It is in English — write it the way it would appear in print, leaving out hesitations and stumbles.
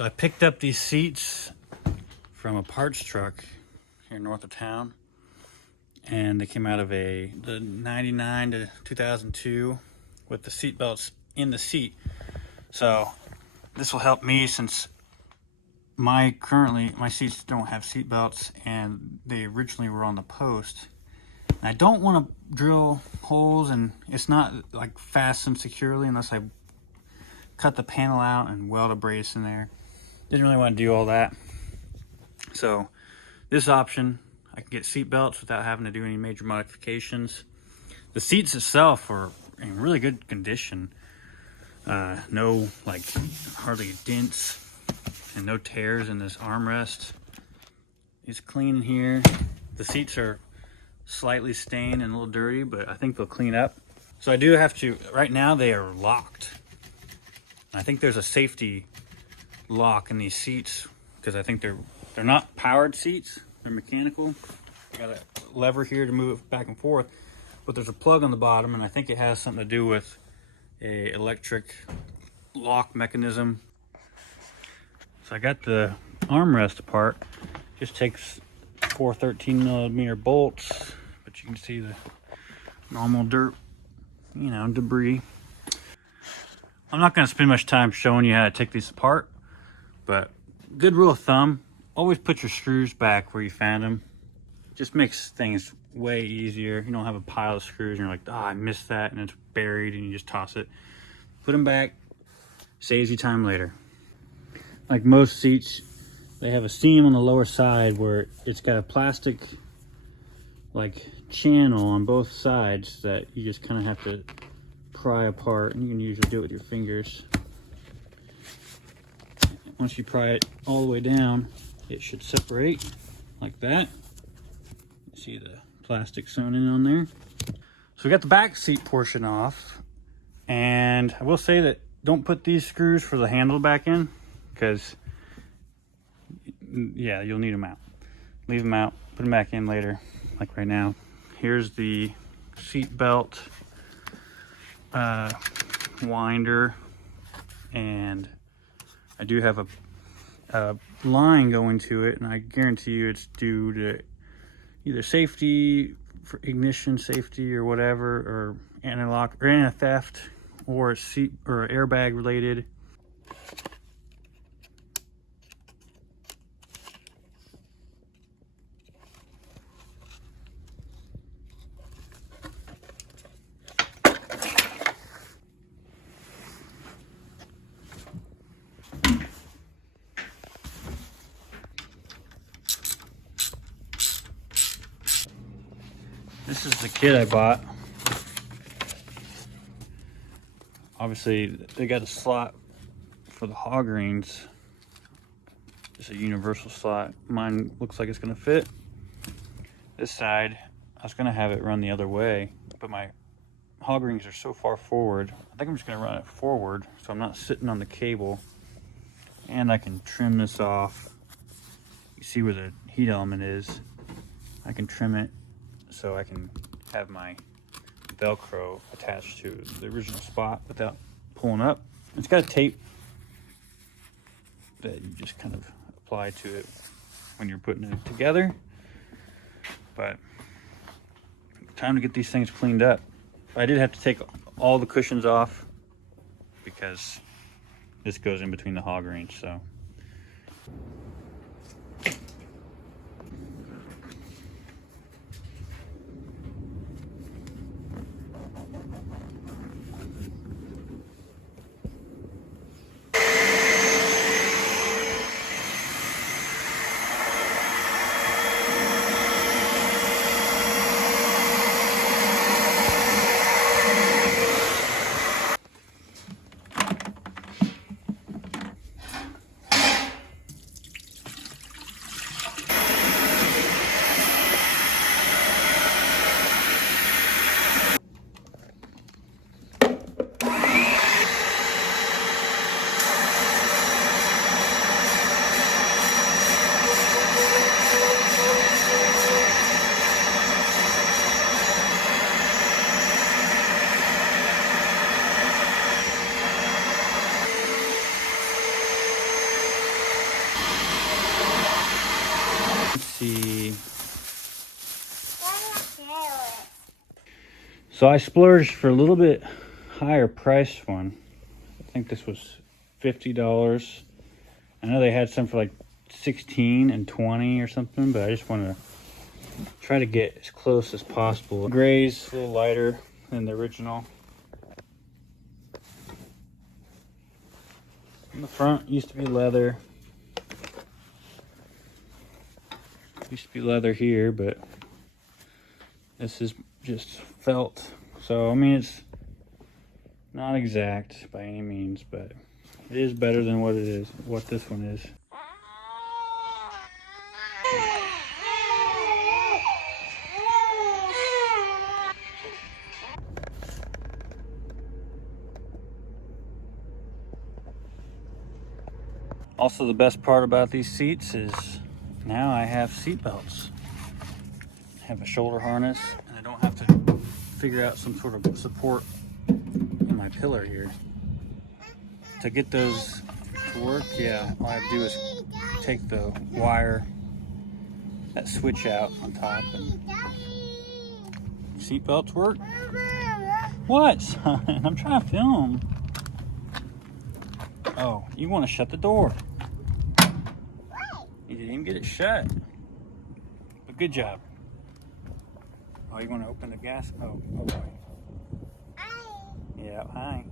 So I picked up these seats from a parts truck here north of town, and they came out of the 99 to 2002 with the seat belts in the seat. So this will help me, since my seats don't have seat belts and they originally were on the post. And I don't want to drill holes, and it's not like fastened securely unless I cut the panel out and weld a brace in there. Didn't really want to do all that. So this option, I can get seat belts without having to do any major modifications. The seats itself are in really good condition. No, like, hardly dents and no tears in this armrest. It's clean in here. The seats are slightly stained and a little dirty, but I think they'll clean up. So I do have to, right now they are locked. I think there's a safety lock in these seats because I think they're not powered seats, they're mechanical. Got a lever here to move it back and forth, but there's a plug on the bottom, and I think it has something to do with a electric lock mechanism. So I got the armrest apart. Just takes 4 13mm bolts, but you can see the normal dirt, debris. I'm not going to spend much time showing you how to take these apart, but good rule of thumb, always put your screws back where you found them. Just makes things way easier. You don't have a pile of screws and you're like, oh, I missed that, and it's buried, and you just toss it. Put them back, saves you time later. Like most seats, they have a seam on the lower side where it's got a plastic like channel on both sides that you just kind of have to pry apart, and you can usually do it with your fingers. Once you pry it all the way down, it should separate like that. You see the plastic sewn in on there. So we got the back seat portion off, and I will say that don't put these screws for the handle back in, because yeah, you'll need them out. Leave them out, put them back in later, like right now. Here's the seat belt winder, and I do have a line going to it, and I guarantee you it's due to either safety, for ignition safety or whatever, or anti-lock or anti-theft, or seat or airbag related. This is the kit I bought. Obviously, they got a slot for the hog rings. Just a universal slot. Mine looks like it's gonna fit. This side, I was gonna have it run the other way, but my hog rings are so far forward. I think I'm just gonna run it forward so I'm not sitting on the cable. And I can trim this off. You see where the heat element is. I can trim it so I can have my Velcro attached to the original spot without pulling up. It's got a tape that you just kind of apply to it when you're putting it together. But time to get these things cleaned up. I did have to take all the cushions off because this goes in between the hog rings, so. So I splurged for a little bit higher price one. I think this was $50. I know they had some for like 16 and 20 or something, but I just want to try to get as close as possible. Gray's a little lighter than the original. In the front used to be leather. Used to be leather here, but this is just felt. So I mean, it's not exact by any means, but it is better than what this one is. Also, the best part about these seats is now I have seat belts. I have a shoulder harness, and I don't have to figure out some sort of support in my pillar here. To get those to work, yeah, all I have to do is take the wire, that switch out on top, and seat belts work. What, son? I'm trying to film. Oh, you want to shut the door. You didn't even get it shut. But good job. Oh, you want to open the gas? Oh boy. Yeah, hi.